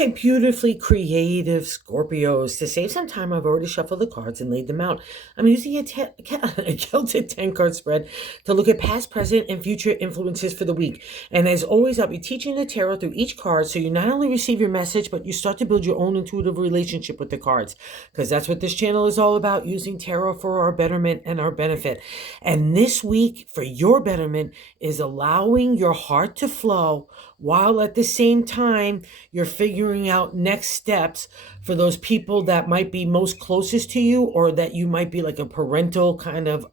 My beautifully creative Scorpios. To save some time, I've already shuffled the cards and laid them out. I'm using a Celtic 10 card spread to look at past, present, and future influences for the week. And as always, I'll be teaching the tarot through each card so you not only receive your message, but you start to build your own intuitive relationship with the cards. Because that's what this channel is all about, using tarot for our betterment and our benefit. And this week, for your betterment, is allowing your heart to flow while at the same time you're figuring out next steps for those people that might be most closest to you, or that you might be like a parental kind of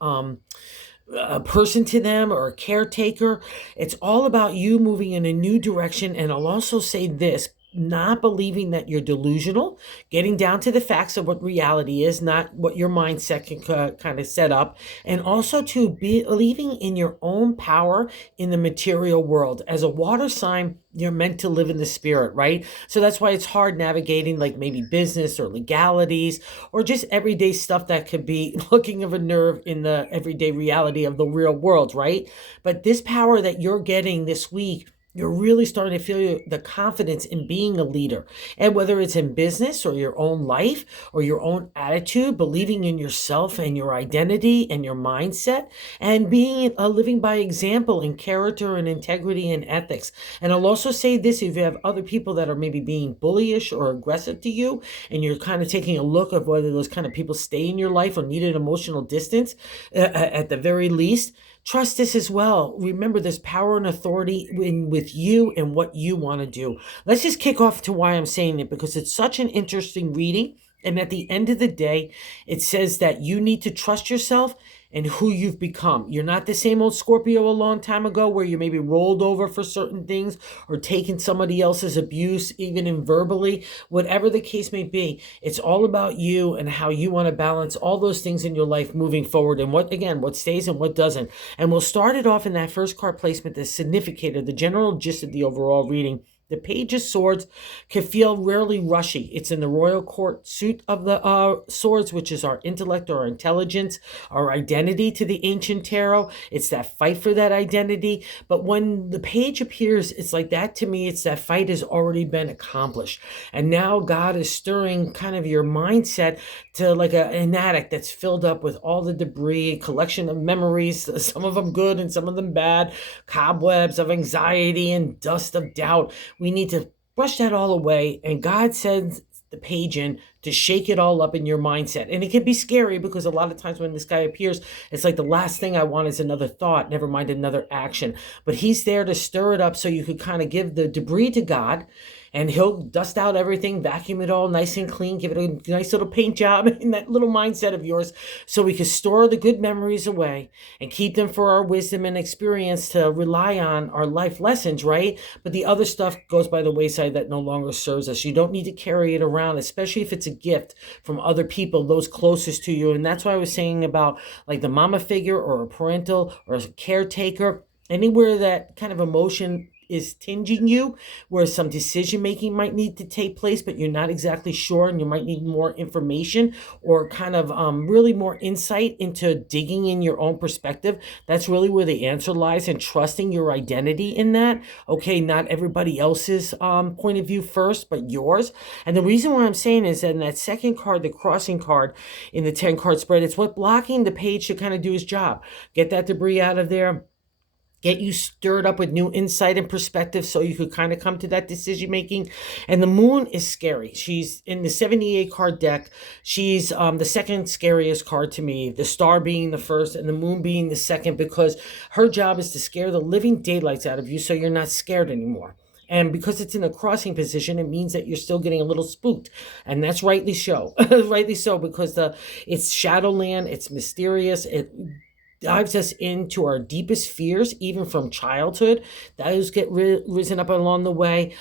a person to them, or a caretaker. It's all about you moving in a new direction. And I'll also say this: not believing that you're delusional, getting down to the facts of what reality is, not what your mindset can kind of set up, and also to be believing in your own power in the material world. As a water sign, you're meant to live in the spirit, right? So that's why it's hard navigating like maybe business or legalities or just everyday stuff that could be looking of a nerve in the everyday reality of the real world, right? But this power that you're getting this week, you're really starting to feel the confidence in being a leader. And whether it's in business or your own life or your own attitude, believing in yourself and your identity and your mindset, and being living by example in character and integrity and ethics. And I'll also say this: if you have other people that are maybe being bullyish or aggressive to you, and you're kind of taking a look of whether those kind of people stay in your life or need an emotional distance, at the very least, trust this as well. Remember, there's power and authority with you and what you want to do. Let's just kick off to why I'm saying it, because it's such an interesting reading. And at the end of the day, it says that you need to trust yourself and who you've become. You're not the same old Scorpio a long time ago where you maybe rolled over for certain things or taken somebody else's abuse, even in verbally, whatever the case may be. It's all about you and how you want to balance all those things in your life moving forward, and what stays and what doesn't. And we'll start it off in that first card placement, the significator, the general gist of the overall reading. The Page of Swords can feel rarely rushy. It's in the royal court suit of the swords, which is our intellect or our intelligence, our identity to the ancient tarot. It's that fight for that identity. But when the page appears, it's like that to me, it's that fight has already been accomplished. And now God is stirring kind of your mindset to like an attic that's filled up with all the debris, a collection of memories, some of them good and some of them bad, cobwebs of anxiety and dust of doubt. We need to brush that all away, and God sends the page in to shake it all up in your mindset. And it can be scary because a lot of times when this guy appears, it's like the last thing I want is another thought, never mind another action. But he's there to stir it up so you could kind of give the debris to God, and he'll dust out everything, vacuum it all nice and clean, give it a nice little paint job in that little mindset of yours, so we can store the good memories away and keep them for our wisdom and experience to rely on our life lessons, right? But the other stuff goes by the wayside that no longer serves us. You don't need to carry it around, especially if it's a gift from other people, those closest to you. And that's why I was saying about like the mama figure or a parental or a caretaker, anywhere that kind of emotion is tinging you, where some decision making might need to take place, but you're not exactly sure, and you might need more information or kind of really more insight into digging in your own perspective. That's really where the answer lies, and trusting your identity in that. Okay, not everybody else's point of view first, but yours. And the reason why I'm saying is that in that second card, the crossing card in the 10 card spread, it's what blocking the page to kind of do his job. Get that debris out of there. Get you stirred up with new insight and perspective so you could kind of come to that decision making. And the moon is scary. She's in the 78 card deck. She's the second scariest card to me, the star being the first and the moon being the second, because her job is to scare the living daylights out of you so you're not scared anymore. And because it's in a crossing position, it means that you're still getting a little spooked. And that's rightly so. Rightly so, because it's Shadowland, it's mysterious, it dives us into our deepest fears, even from childhood. Those get risen up along the way.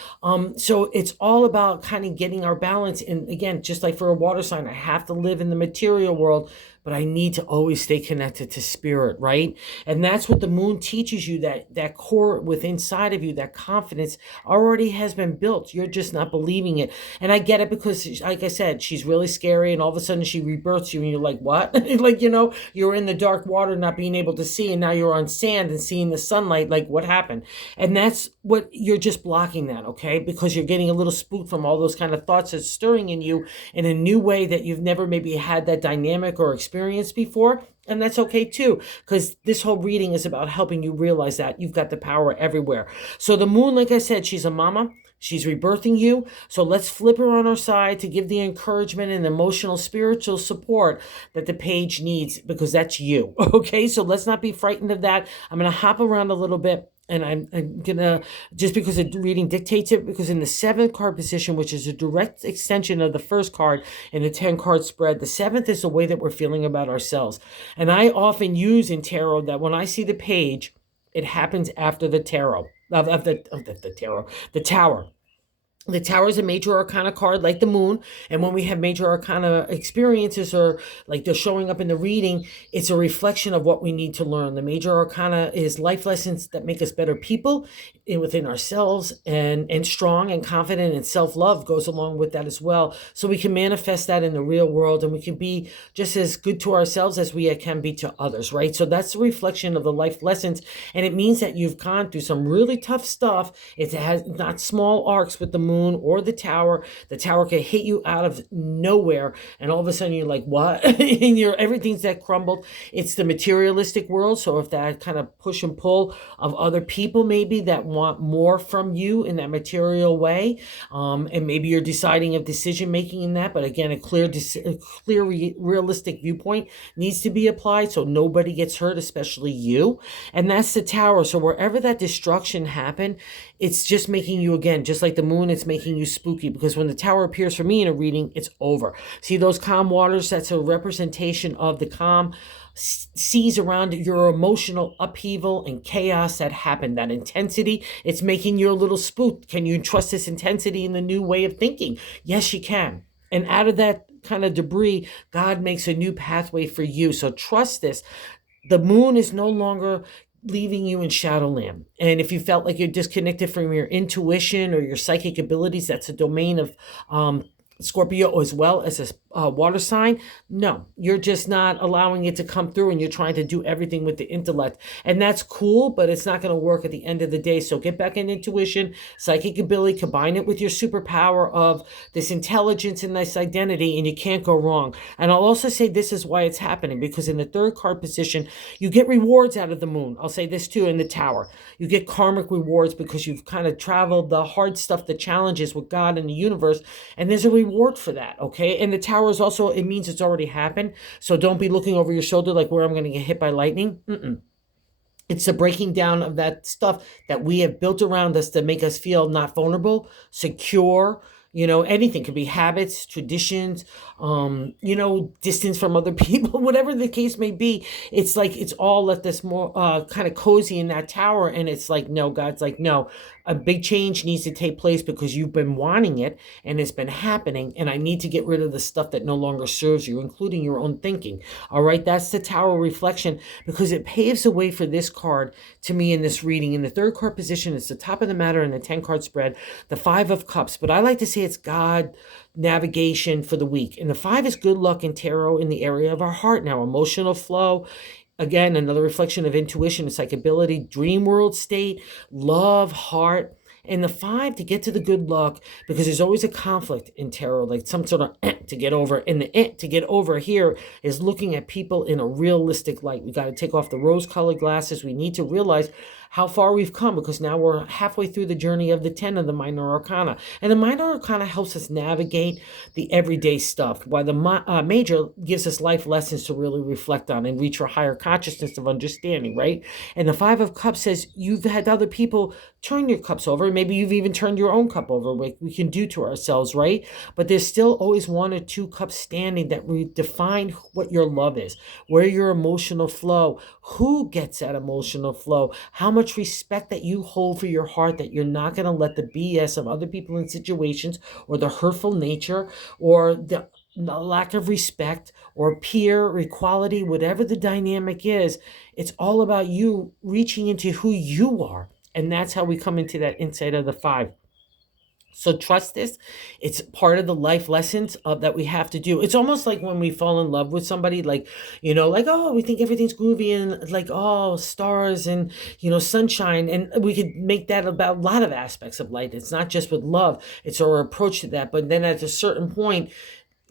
So it's all about kind of getting our balance. And again, just like for a water sign, I have to live in the material world, but I need to always stay connected to spirit, right? And that's what the moon teaches you, that core within inside of you, that confidence already has been built. You're just not believing it. And I get it because, like I said, she's really scary. And all of a sudden she rebirths you and you're like, what? Like, you're in the dark water, not being able to see. And now you're on sand and seeing the sunlight. Like, what happened? And that's what you're just blocking that, okay? Because you're getting a little spooked from all those kind of thoughts that's stirring in you in a new way that you've never maybe had that dynamic or experience before. And that's okay too, because this whole reading is about helping you realize that you've got the power everywhere. So the moon, like I said, she's a mama. She's rebirthing you. So let's flip her on our side to give the encouragement and emotional, spiritual support that the page needs, because that's you. Okay, so let's not be frightened of that. I'm going to hop around a little bit. And I'm going to, just because the reading dictates it, because in the 7th card position, which is a direct extension of the first card in the 10 card spread, the 7th is the way that we're feeling about ourselves. And I often use in tarot that when I see the page, it happens after the tarot, the tower. The tower is a major arcana card like the moon. And when we have major arcana experiences, or like they're showing up in the reading, it's a reflection of what we need to learn. The major arcana is life lessons that make us better people within ourselves, and strong and confident, and self-love goes along with that as well. So we can manifest that in the real world, and we can be just as good to ourselves as we can be to others, right? So that's a reflection of the life lessons. And it means that you've gone through some really tough stuff. It has not small arcs with the moon or the tower. The tower can hit you out of nowhere, and all of a sudden you're like, what? And everything's that crumbled. It's the materialistic world. So if that kind of push and pull of other people maybe that want more from you in that material way, and maybe you're deciding of decision making in that, but again, a clear realistic viewpoint needs to be applied so nobody gets hurt, especially you. And that's the tower. So wherever that destruction happened, it's just making you, again, just like the moon, it's making you spooky, because when the tower appears for me in a reading, it's over. See those calm waters? That's a representation of the calm seas around your emotional upheaval and chaos that happened, that intensity. It's making you a little spooked. Can you trust this intensity in the new way of thinking? Yes, you can. And out of that kind of debris, God makes a new pathway for you. So trust this. The moon is no longer leaving you in Shadowland. And if you felt like you're disconnected from your intuition or your psychic abilities, that's a domain of Scorpio as well as a water sign. No, you're just not allowing it to come through, and you're trying to do everything with the intellect. And that's cool, but it's not going to work at the end of the day. So get back in intuition, psychic ability, combine it with your superpower of this intelligence and this identity, and you can't go wrong. And I'll also say this is why it's happening, because in the 3rd card position, you get rewards out of the moon. I'll say this too, in the tower. You get karmic rewards because you've kind of traveled the hard stuff, the challenges with God and the universe, and there's a reward for that, okay? And the tower is also, it means it's already happened. So don't be looking over your shoulder like where I'm going to get hit by lightning. It's the breaking down of that stuff that we have built around us to make us feel not vulnerable, secure. Anything could be habits, traditions, distance from other people, whatever the case may be. It's like, it's all left us more kind of cozy in that tower. And it's like, no, God's like, no, a big change needs to take place because you've been wanting it and it's been happening. And I need to get rid of the stuff that no longer serves you, including your own thinking. All right. That's the tower reflection, because it paves the way for this card to me in this reading. In the 3rd card position, it's the top of the matter in the 10 card spread, the 5 of Cups. But I like to say it's God navigation for the week. And the 5 is good luck in tarot in the area of our heart now, emotional flow. Again, another reflection of intuition, psychability, dream world state, love, heart. And the 5 to get to the good luck, because there's always a conflict in tarot, like some sort of to get over. And the to get over here is looking at people in a realistic light. We got to take off the rose-colored glasses. We need to realize how far we've come, because now we're halfway through the journey of the 10 of the minor arcana. And the minor arcana helps us navigate the everyday stuff, while the major gives us life lessons to really reflect on and reach our higher consciousness of understanding, right? And the 5 of Cups says you've had other people turn your cups over. Maybe you've even turned your own cup over, like we can do to ourselves, right? But there's still always 1 or 2 cups standing that define what your love is, where your emotional flow, who gets that emotional flow, how much respect that you hold for your heart, that you're not going to let the BS of other people and situations, or the hurtful nature, or the lack of respect or peer equality, whatever the dynamic is, it's all about you reaching into who you are. And that's how we come into that insight of the five. So trust this. It's part of the life lessons of that we have to do. It's almost like when we fall in love with somebody, like, like, oh, we think everything's groovy and like, oh, stars and, sunshine. And we could make that about a lot of aspects of life. It's not just with love. It's our approach to that. But then at a certain point,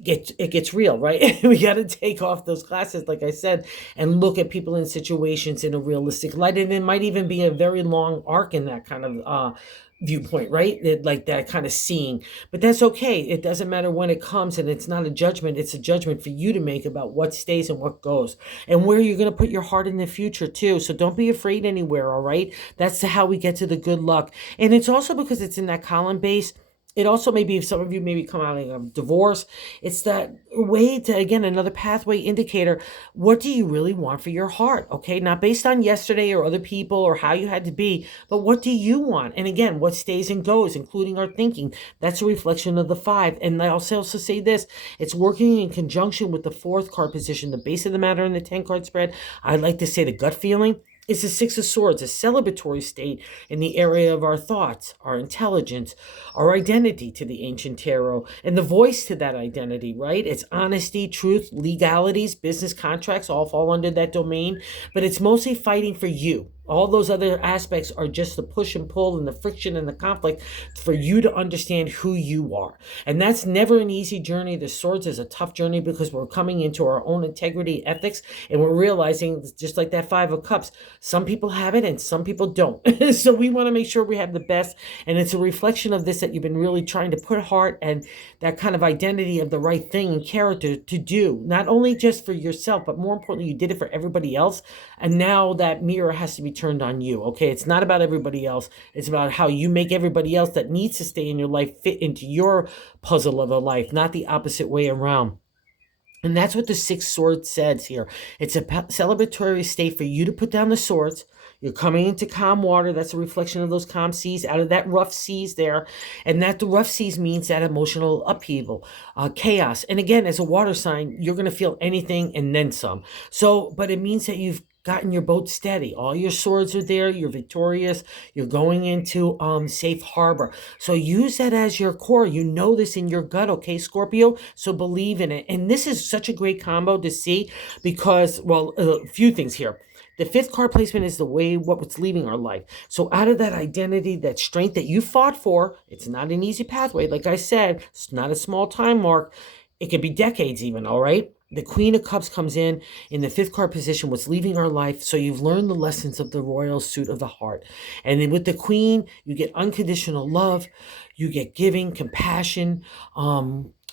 it gets real, right? We got to take off those glasses, like I said, and look at people in situations in a realistic light. And it might even be a very long arc in that kind of viewpoint, right? Like that kind of seeing. But that's okay. It doesn't matter when it comes, and it's not a judgment. It's a judgment for you to make about what stays and what goes, and where you're going to put your heart in the future too. So don't be afraid anywhere. All right, that's how we get to the good luck. And it's also because it's in that column base. It also may be, if some of you maybe come out of a divorce, it's that way to, again, another pathway indicator. What do you really want for your heart? Okay, not based on yesterday or other people or how you had to be, but what do you want? And again, what stays and goes, including our thinking. That's a reflection of the five. And I also say this, it's working in conjunction with the fourth card position, the base of the matter in the 10 card spread. I like to say the gut feeling. It's the Six of Swords, a celebratory state in the area of our thoughts, our intelligence, our identity to the ancient tarot, and the voice to that identity, right? It's honesty, truth, legalities, business contracts all fall under that domain, but it's mostly fighting for you. All those other aspects are just the push and pull and the friction and the conflict for you to understand who you are. And that's never an easy journey. The swords is a tough journey because we're coming into our own integrity, ethics, and we're realizing, just like that Five of Cups, some people have it and some people don't. So we want to make sure we have the best. And it's a reflection of this, that you've been really trying to put heart and that kind of identity of the right thing and character to do, not only just for yourself, but more importantly, you did it for everybody else. And now that mirror has to be turned on you. Okay, it's not about everybody else. It's about how you make everybody else that needs to stay in your life fit into your puzzle of a life, not the opposite way around. And that's what the Six Swords says here. It's a celebratory state for you to put down the swords. You're coming into calm water. That's a reflection of those calm seas, out of that rough seas there. And that the rough seas means that emotional upheaval, chaos. And again, as a water sign, you're going to feel anything and then some. So, but it means that you've gotten your boat steady. All your swords are there. You're victorious. You're going into safe harbor. So use that as your core. You know this in your gut, okay, Scorpio? So believe in it. And this is such a great combo to see because, well, a few things here. The fifth card placement is the way what's leaving our life. So out of that identity, that strength that you fought for, it's not an easy pathway. Like I said, it's not a small time mark. It could be decades even, all right? The Queen of Cups comes in the fifth card position, what's leaving our life. So you've learned the lessons of the royal suit of the heart. And then with the Queen, you get unconditional love. You get giving, compassion,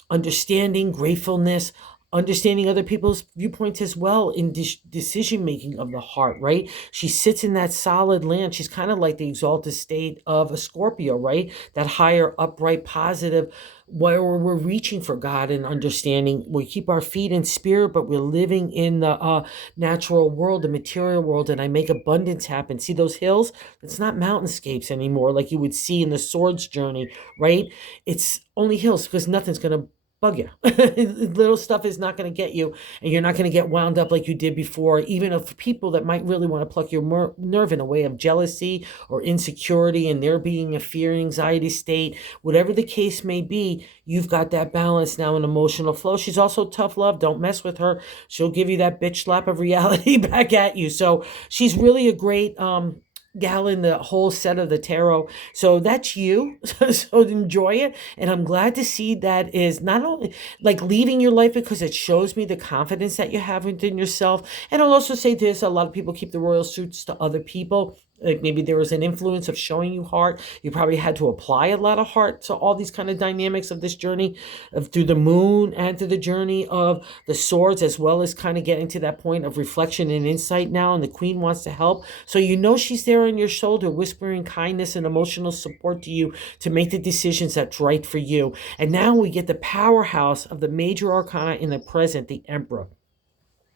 understanding, gratefulness, understanding other people's viewpoints as well in decision making of the heart, right? She sits in that solid land. She's kind of like the exalted state of a Scorpio, right? That higher, upright, positive, where we're reaching for God and understanding. We keep our feet in spirit, but we're living in the natural world, the material world, and I make abundance happen. See those hills? It's not mountainscapes anymore like you would see in the swords journey, right? It's only hills because nothing's going to bug you. Little stuff is not going to get you, and you're not going to get wound up like you did before, even of people that might really want to pluck your nerve in a way of jealousy or insecurity, and there being a fear, anxiety state. Whatever the case may be, you've got that balance now in emotional flow. She's also tough love. Don't mess with her. She'll give you that bitch slap of reality back at you. So she's really a great gal in the whole set of the tarot. So that's you. So enjoy it. And I'm glad to see that is not only like leaving your life, because it shows me the confidence that you have within yourself. And I'll also say this, a lot of people keep the royal suits to other people. Like maybe there was an influence of showing you heart. You probably had to apply a lot of heart to all these kind of dynamics of this journey of through the moon and through the journey of the swords, as well as kind of getting to that point of reflection and insight now. And the Queen wants to help. So you know she's there on your shoulder, whispering kindness and emotional support to you to make the decisions that's right for you. And now we get the powerhouse of the major arcana in the present, the Emperor.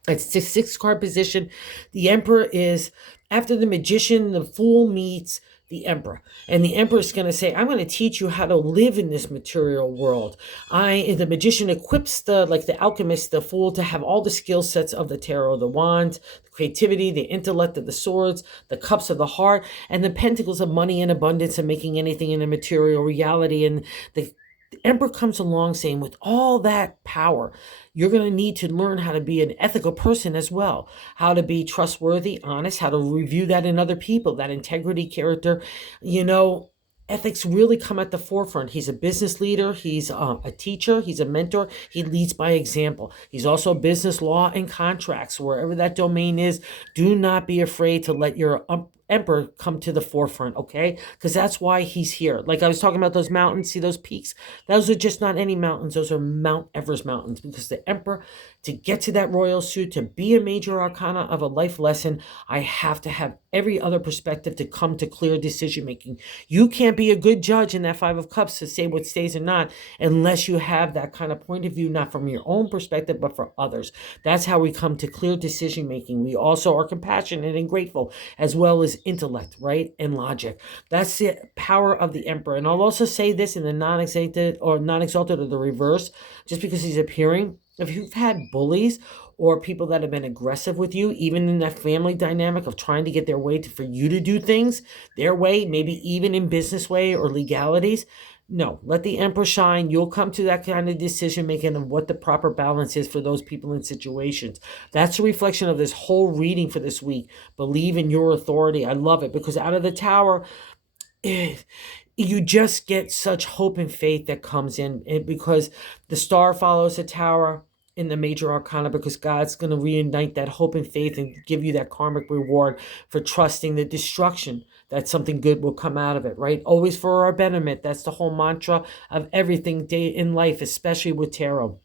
It's the sixth card position. The Emperor is, after the Magician, the Fool meets the Emperor. And the Emperor is going to say, I'm going to teach you how to live in this material world. The magician equips the alchemist, the fool, to have all the skill sets of the tarot, the wands, the creativity, the intellect of the swords, the cups of the heart, and the pentacles of money and abundance and making anything in a material reality. And the Emperor comes along saying, with all that power, you're going to need to learn how to be an ethical person as well, how to be trustworthy, honest, how to review that in other people, that integrity, character. Ethics really come at the forefront. He's a business leader. He's a teacher. He's a mentor. He leads by example. He's also business law and contracts. Wherever that domain is, do not be afraid to let your Emperor come to the forefront, okay? Because that's why he's here. Like I was talking about those mountains, see those peaks? Those are just not any mountains. Those are Mount Everest mountains, because the Emperor, to get to that royal suit, to be a major arcana of a life lesson, I have to have every other perspective to come to clear decision making. You can't be a good judge in that Five of Cups to say what stays and not unless you have that kind of point of view, not from your own perspective, but for others. That's how we come to clear decision making. We also are compassionate and grateful, as well as intellect, right? And logic. That's the power of the Emperor. And I'll also say this in the non-exalted or the reverse, just because he's appearing. If you've had bullies or people that have been aggressive with you, even in that family dynamic of trying to get their way for you to do things their way, maybe even in business way or legalities, no, let the Emperor shine. You'll come to that kind of decision making of what the proper balance is for those people and situations. That's a reflection of this whole reading for this week. Believe in your authority. I love it, because out of the Tower, you just get such hope and faith that comes in, because the star follows the Tower in the major arcana, because God's going to reunite that hope and faith and give you that karmic reward for trusting the destruction, that something good will come out of it, right? Always for our betterment. That's the whole mantra of everything in life, especially with tarot.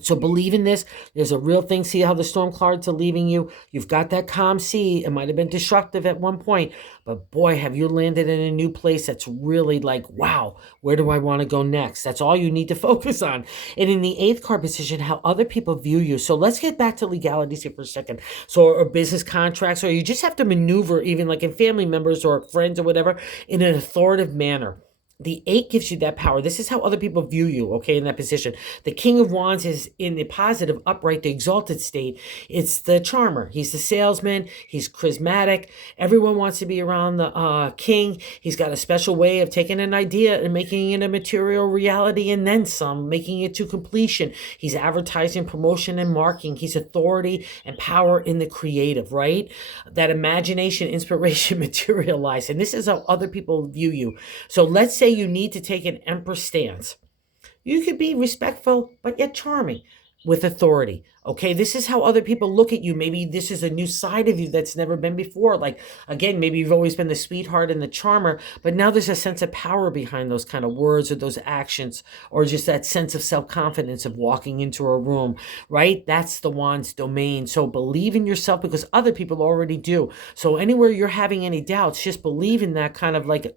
So believe in this. There's a real thing. See how the storm clouds are leaving you. You've got that calm sea. It might have been destructive at one point, but boy, have you landed in a new place that's really like, wow, where do I want to go next? That's all you need to focus on. And in the 8th card position, how other people view you. So let's get back to legalities here for a second. So, or business contracts, or you just have to maneuver, even like in family members or friends or whatever, in an authoritative manner. The 8 gives you that power. This is how other people view you, okay, in that position. The King of Wands is in the positive, upright, the exalted state. It's the charmer. He's the salesman. He's charismatic. Everyone wants to be around the king. He's got a special way of taking an idea and making it a material reality and then some, making it to completion. He's advertising, promotion, and marketing. He's authority and power in the creative, right? That imagination, inspiration materialize. And this is how other people view you. So let's say you need to take an Emperor stance. You could be respectful, but yet charming with authority. Okay, this is how other people look at you. Maybe this is a new side of you that's never been before. Like, again, maybe you've always been the sweetheart and the charmer, but now there's a sense of power behind those kind of words or those actions, or just that sense of self-confidence of walking into a room, right? That's the Wand's domain. So believe in yourself, because other people already do. So anywhere you're having any doubts, just believe in that kind of like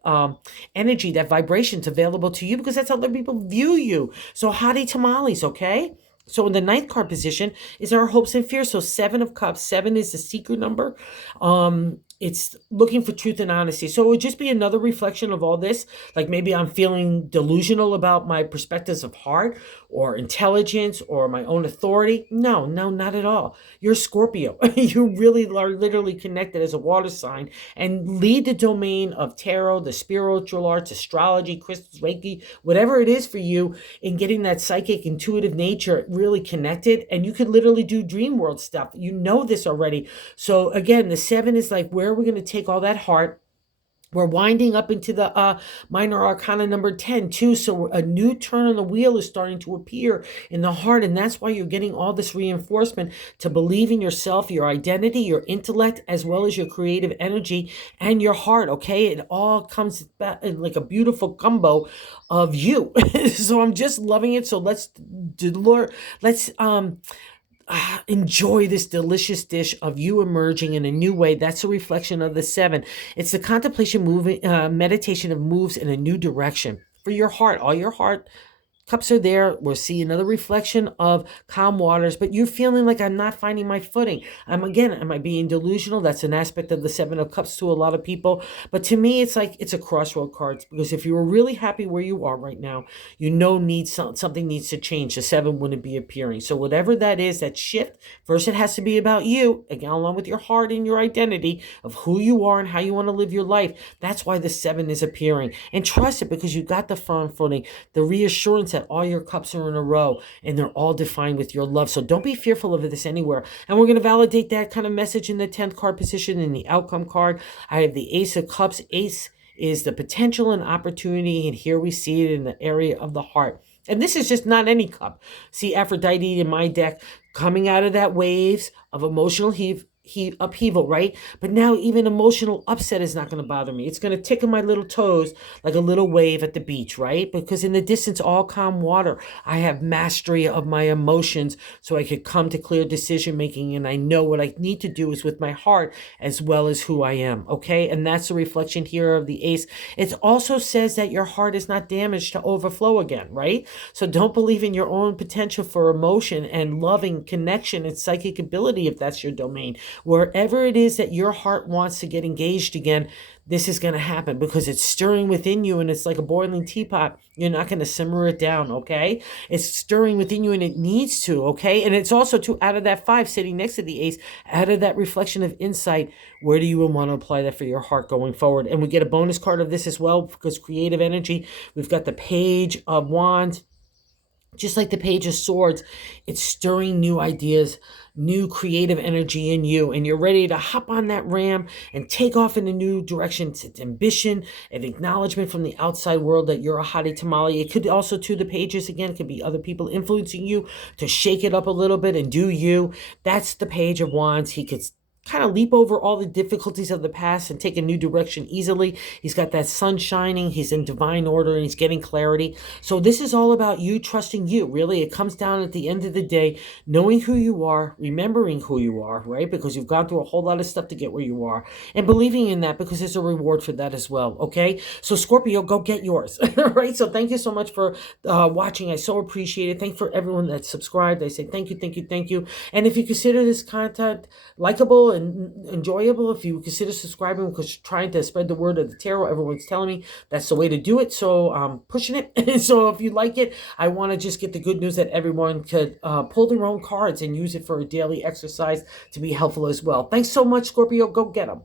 energy, that vibration's available to you, because that's how other people view you. So hottie tamales, okay? So in the 9th card position is our hopes and fears. So 7 of Cups. 7 is the secret number. It's looking for truth and honesty. So it would just be another reflection of all this. Like maybe I'm feeling delusional about my perspectives of heart or intelligence or my own authority. No, not at all. You're Scorpio. You really are literally connected as a water sign and lead the domain of tarot, the spiritual arts, astrology, crystals, Reiki, whatever it is for you, in getting that psychic, intuitive nature really connected. And you could literally do dream world stuff. You know this already. So again, the 7 is like, where are we going to take all that heart? We're winding up into the minor arcana number 10 too. So a new turn on the wheel is starting to appear in the heart. And that's why you're getting all this reinforcement to believe in yourself, your identity, your intellect, as well as your creative energy and your heart. Okay. It all comes back like a beautiful gumbo of you. So I'm just loving it. So let's enjoy this delicious dish of you emerging in a new way. That's a reflection of the 7. It's the contemplation, meditation of moves in a new direction for your heart. All your heart cups are there. We'll see another reflection of calm waters, but you're feeling like I'm not finding my footing. Am I being delusional? That's an aspect of the Seven of Cups to a lot of people. But to me, it's like it's a crossroad card, because if you were really happy where you are right now, something needs to change. The seven wouldn't be appearing. So whatever that is, that shift, first it has to be about you, again, along with your heart and your identity of who you are and how you want to live your life. That's why the seven is appearing. And trust it, because you got the firm footing, the reassurance that all your cups are in a row and they're all defined with your love. So don't be fearful of this anywhere. And we're going to validate that kind of message in the 10th card position in the outcome card. I have the Ace of Cups. Ace is the potential and opportunity, and here we see it in the area of the heart. And this is just not any cup. See Aphrodite in my deck coming out of that waves of emotional upheaval, right? But now even emotional upset is not going to bother me. It's going to tickle my little toes like a little wave at the beach, right? Because in the distance, all calm water. I have mastery of my emotions, so I could come to clear decision making, and I know what I need to do is with my heart as well as who I am, okay? And that's a reflection here of the Ace. It also says that your heart is not damaged to overflow again, right? So don't believe in your own potential for emotion and loving connection and psychic ability if that's your domain. Wherever it is that your heart wants to get engaged again, this is going to happen because it's stirring within you, and it's like a boiling teapot. You're not going to simmer it down, okay? It's stirring within you, and it needs to, okay? And it's also out of that 5 sitting next to the Ace, out of that reflection of insight, where do you want to apply that for your heart going forward? And we get a bonus card of this as well, because creative energy. We've got the Page of Wands. Just like the Page of Swords, it's stirring new ideas, new creative energy in you, and you're ready to hop on that ram and take off in a new direction. It's ambition and acknowledgement from the outside world that you're a hottie tamale. It could also, to the Pages, again, it could be other people influencing you to shake it up a little bit and do you. That's the Page of Wands. He could kind of leap over all the difficulties of the past and take a new direction easily. He's got that sun shining. He's in divine order, and he's getting clarity. So this is all about you trusting you. Really, it comes down at the end of the day, knowing who you are, remembering who you are, right? Because you've gone through a whole lot of stuff to get where you are, and believing in that, because there's a reward for that as well, okay? So Scorpio, go get yours, right? So thank you so much for watching. I so appreciate it. Thank you for everyone that subscribed. I say thank you, thank you, thank you. And if you consider this content likable and enjoyable, if you consider subscribing, because trying to spread the word of the tarot, everyone's telling me that's the way to do it, so I'm pushing it. So if you like it, I want to just get the good news that everyone could pull their own cards and use it for a daily exercise to be helpful as well. Thanks so much, Scorpio. Go get them.